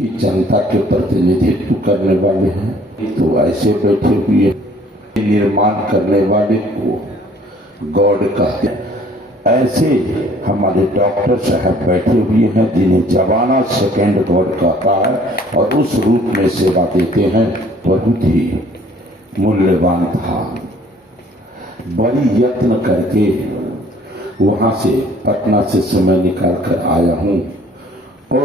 कि जनता के प्रतिनिधित्व करने वाले हैं तो ऐसे बैठे हुए निर्माण करने वाले को गॉड कहते हैं। ऐसे हमारे डॉक्टर साहब बैठे हुए हैं जिन्हें जवाना सेकेंड गॉड कहता है और उस रूप में सेवा देते हैं। बहुत ही मूल्यवान था। बड़ी यत्न करके वहां से पटना से समय निकाल कर आया हूं और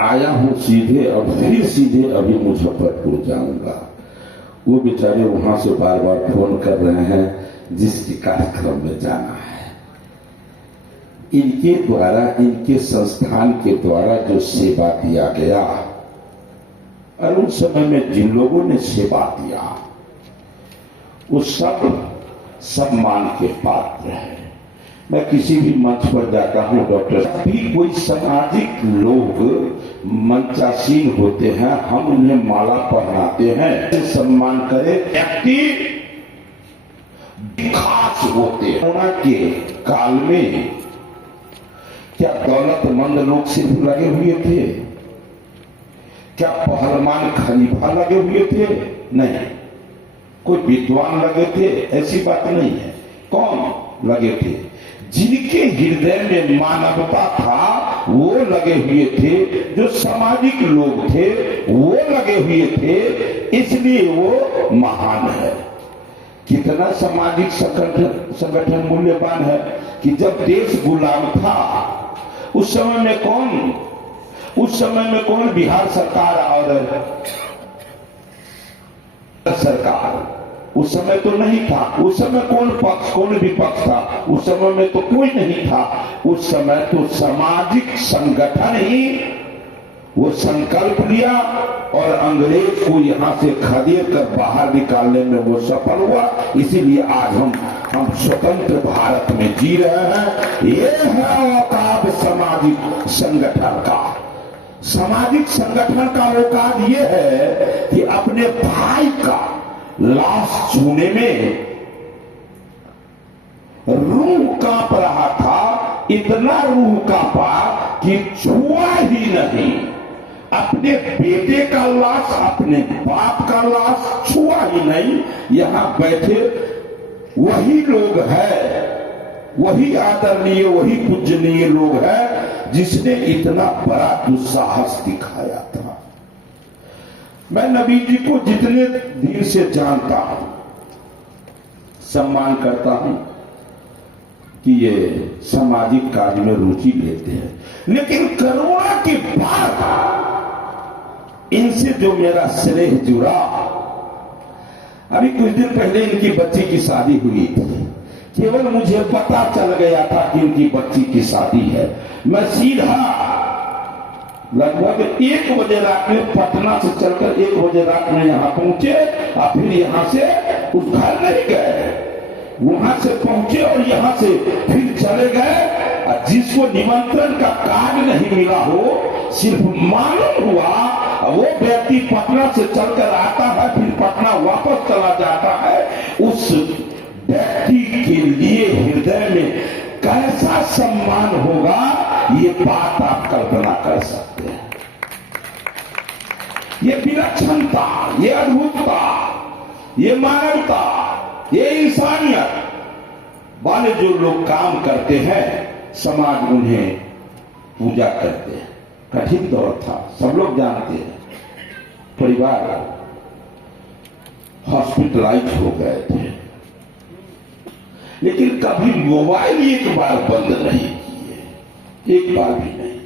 आया हूं सीधे और फिर सीधे अभी मुजफ्फरपुर जाऊंगा। वो बेचारे वहां से बार बार फोन कर रहे हैं जिसके कार्यक्रम में जाना है। इनके द्वारा, इनके संस्थान के द्वारा जो सेवा दिया गया और उस समय में जिन लोगों ने सेवा दिया वो सब सम्मान के पात्र है। मैं किसी भी मंच पर जाता हूं डॉक्टर, भी कोई सामाजिक लोग मंचासीन होते हैं, हम उन्हें माला पहनाते हैं, सम्मान करे। व्यक्ति खास होते हैं। कोरोना के काल में क्या दौलतमंद लोग सिर्फ लगे हुए थे? क्या पहलवान खलीफा लगे हुए थे? नहीं। कोई विद्वान लगे थे? ऐसी बात नहीं है। कौन लगे थे? जिनके हृदय में मानवता था वो लगे हुए थे। जो सामाजिक लोग थे वो लगे हुए थे, इसलिए वो महान है। कितना सामाजिक संगठन मूल्यवान है कि जब देश गुलाम था उस समय में कौन बिहार सरकार और सरकार उस समय तो नहीं था। उस समय कौन पक्ष कौन विपक्ष था? उस समय में तो कोई नहीं था। उस समय तो सामाजिक संगठन ही वो संकल्प लिया और अंग्रेज को यहां से खदेड़ कर बाहर निकालने में वो सफल हुआ। इसीलिए आज हम स्वतंत्र भारत में जी रहे हैं। ये है औकात सामाजिक संगठन का। सामाजिक संगठन का औकात ये है कि अपने भाई का लाश छूने में रूह कांप रहा था। इतना रूह कांपा कि छुआ ही नहीं। अपने बेटे का लाश, अपने बाप का लाश छुआ ही नहीं। यहां बैठे वही लोग हैं, वही आदरणीय, वही पूजनीय लोग हैं जिसने इतना बड़ा दुस्साहस दिखाया था। मैं नबी जी को जितने दिन से जानता हूं, सम्मान करता हूं कि ये सामाजिक कार्य में रुचि लेते हैं, लेकिन कोरोना के बाद इनसे जो मेरा स्नेह जुड़ा, अभी कुछ दिन पहले इनकी बच्ची की शादी हुई थी। केवल मुझे पता चल गया था कि इनकी बच्ची की शादी है। मैं सीधा लगभग 1 बजे रात में पटना से चलकर 1 बजे रात में यहां पहुंचे और फिर यहां से उस घर नहीं गए, वहां से पहुंचे और यहां से फिर चले गए। जिसको निमंत्रण का कार्ड नहीं मिला हो, सिर्फ मालूम हुआ, वो व्यक्ति पटना से चलकर आता है फिर पटना वापस चला जाता है। उस व्यक्ति के लिए हृदय में कैसा सम्मान होगा, ये बात आप कल्पना कर सकते हैं। ये विलक्षणता, ये अद्भुतता, ये मानवता, ये इंसानियत वाले जो लोग काम करते हैं, समाज उन्हें पूजा करते हैं। कठिन दौर था, सब लोग जानते हैं। परिवार हॉस्पिटलाइज हो गए थे, लेकिन कभी मोबाइल एक बार बंद नहीं किए, एक बार भी नहीं।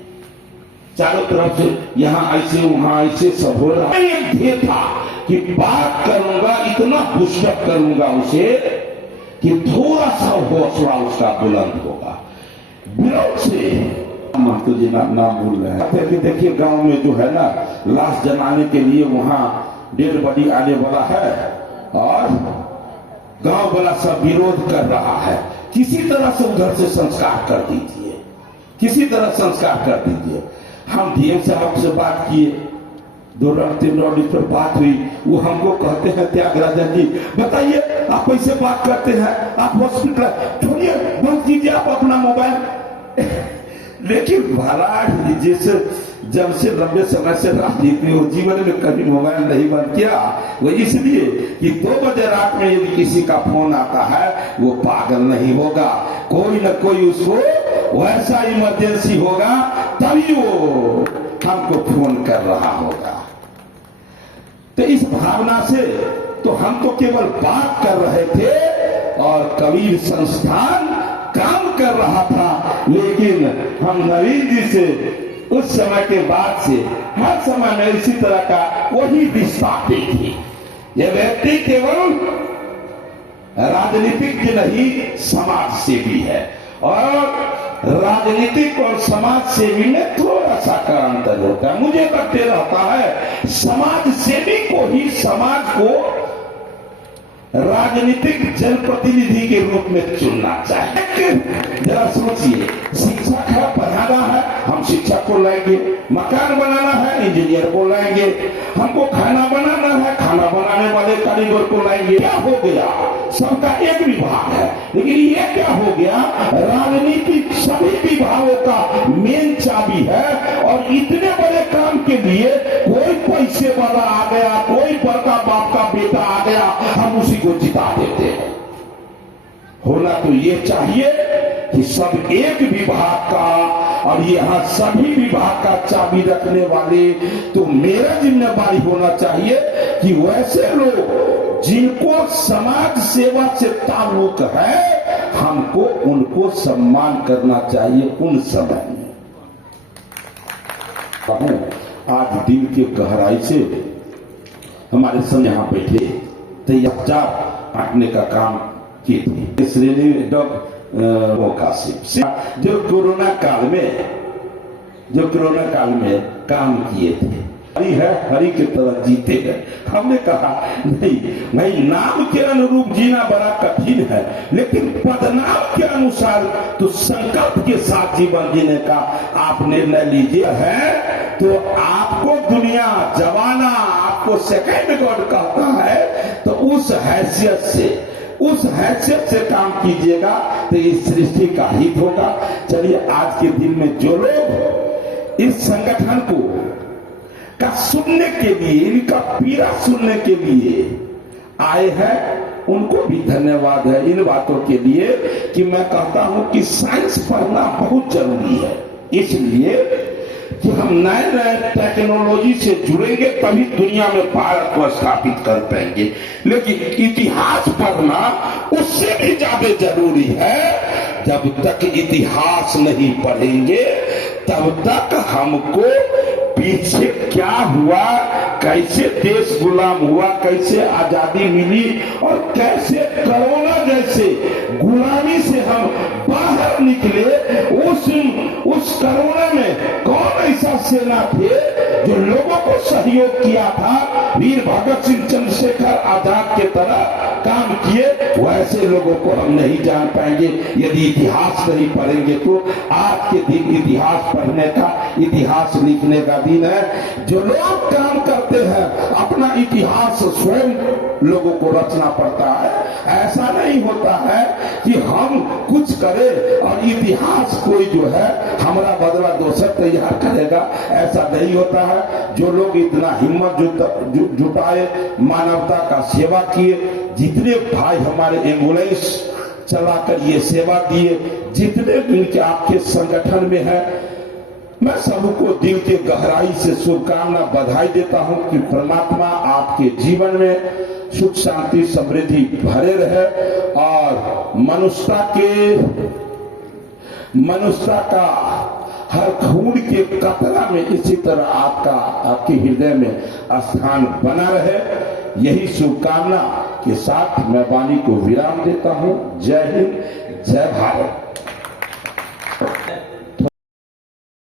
चारों तरफ से यहाँ ऐसे वहां ऐसे सब हो रहा। एक ध्येय था कि बात करूंगा, इतना पुष्टक करूंगा उसे कि थोड़ा सा हौसला उसका बुलंद होगा। विरोध से महतो जी नाम भूल रहे हैं कि देखिए गांव में जो है ना, लाश जलाने के लिए वहां डेड बॉडी आने वाला है और गांव वाला सब विरोध कर रहा है। किसी तरह से उधर से संस्कार कर दीजिए, किसी तरह संस्कार कर दीजिए। हम डीएम साहब से बात किए, 2-3 राउंड इस पर बात हुई। वो हमको कहते हैं त्यागराजन जी बताइए आप कैसे बात करते हैं, आप हॉस्पिटल छोड़िए, बंद कीजिए आप अपना मोबाइल। लेकिन महाराज जैसे जब से लंबे समय से राजनीति और जीवन में कभी मोबाइल नहीं बंद किया, वो इसलिए कि 2 बजे रात में यदि किसी का फोन आता है वो पागल नहीं होगा, कोई न कोई उसको वैसा इमरजेंसी होगा तभी वो हमको फोन कर रहा होगा। तो इस भावना से तो हम तो केवल बात कर रहे थे और कबीर संस्थान काम कर रहा था, लेकिन हम नवीन जी से उस समय के बाद से हर समय में इसी तरह का वही रिश्ता देखी। यह व्यक्ति केवल राजनीतिक नहीं समाज सेवी है, और राजनीतिक और समाज सेवी में थोड़ा सा का अंतर होता है। मुझे लगते रहता है समाज सेवी को ही समाज को राजनीतिक जनप्रतिनिधि के रूप में चुनना चाहिए। जरा सोचिए, शिक्षा का पढ़ाना है, हम शिक्षक को लाएंगे, मकान बनाना है, इंजीनियर को लाएंगे, हमको खाना बनाना है, खाना बनाने वाले कारीगर को लाएंगे। क्या हो गया, सबका एक विभाग है, लेकिन ये क्या हो गया, राजनीतिक सभी विभागों का मेन चाबी है। और इतने बड़े काम के लिए कोई पैसे वाला आ गया, कोई बड़का बाप का बेटा आ गया, हम उसी को जिता देते हैं। होना तो ये चाहिए कि सब एक विभाग का, और यहाँ सभी विभाग का चाबी रखने वाले तो मेरा जिम्मेदारी होना चाहिए कि वैसे लोग जिनको समाज सेवा से ताल्लुक है, हमको उनको सम्मान करना चाहिए उन समय में। आज दिल के गहराई से हमारे संग यहाँ बैठे तैयार बांटने का काम किए थे श्रेणी कासिम, जो कोरोना काल में काम किए थे। हरि है, हरि की तरह जीते हैं। हमने कहा नहीं भाई, नाम के अनुरूप जीना बड़ा कठिन है, लेकिन पदनाम के अनुसार तो संकल्प के साथ जीवन जीने का आप निर्णय लीजिए है, तो आपको दुनिया जमाना आपको सेकंड गॉड कहता है, तो उस हैसियत से काम कीजिएगा तो इस सृष्टि का हित होगा। चलिए, आज के दिन में जो लोग इस संगठन को का सुनने के लिए, इनका पीड़ा सुनने के लिए आए हैं, उनको भी धन्यवाद है इन बातों के लिए कि मैं कहता हूं कि साइंस पढ़ना बहुत जरूरी है, इसलिए कि हम नए नए टेक्नोलॉजी से जुड़ेंगे तभी दुनिया में भारत को स्थापित कर पाएंगे। लेकिन इतिहास पढ़ना उससे भी ज्यादा जरूरी है। जब तक इतिहास नहीं पढ़ेंगे तब तक हमको पीछे क्या हुआ, कैसे देश गुलाम हुआ, कैसे आजादी मिली, और कैसे कोरोना जैसे गुलामी से हम बाहर निकले। उस कोरोना में कौन ऐसा सेना थे जो लोगों को सहयोग किया था, वीर भगत सिंह चंद्रशेखर आजाद के तरह काम किए, वैसे लोगों को हम नहीं जान पाएंगे यदि इतिहास नहीं पढ़ेंगे। तो आज के दिन इतिहास पढ़ने का, इतिहास लिखने का दिन है। जो लोग काम करते हैं अपना इतिहास स्वयं लोगों को रचना पड़ता है। ऐसा नहीं होता है कि हम कुछ करें और इतिहास कोई जो है हमारा बदला दूसरा तैयार करेगा, ऐसा नहीं होता है। जो लोग इतना हिम्मत जुटाए, मानवता का सेवा किए, जितने भाई हमारे एम्बुलेंस चलाकर ये सेवा दिए, जितने इनके आपके संगठन में है, मैं सबको दिल के गहराई से शुभकामना बधाई देता हूं कि परमात्मा आपके जीवन में सुख शांति समृद्धि भरे रहे और मनुष्यता का हर खून के कतरा में इसी तरह आपके हृदय में स्थान बना रहे। यही शुभकामना के साथ मैं वाणी को विराम देता हूं। जय हिंद, जय भारत।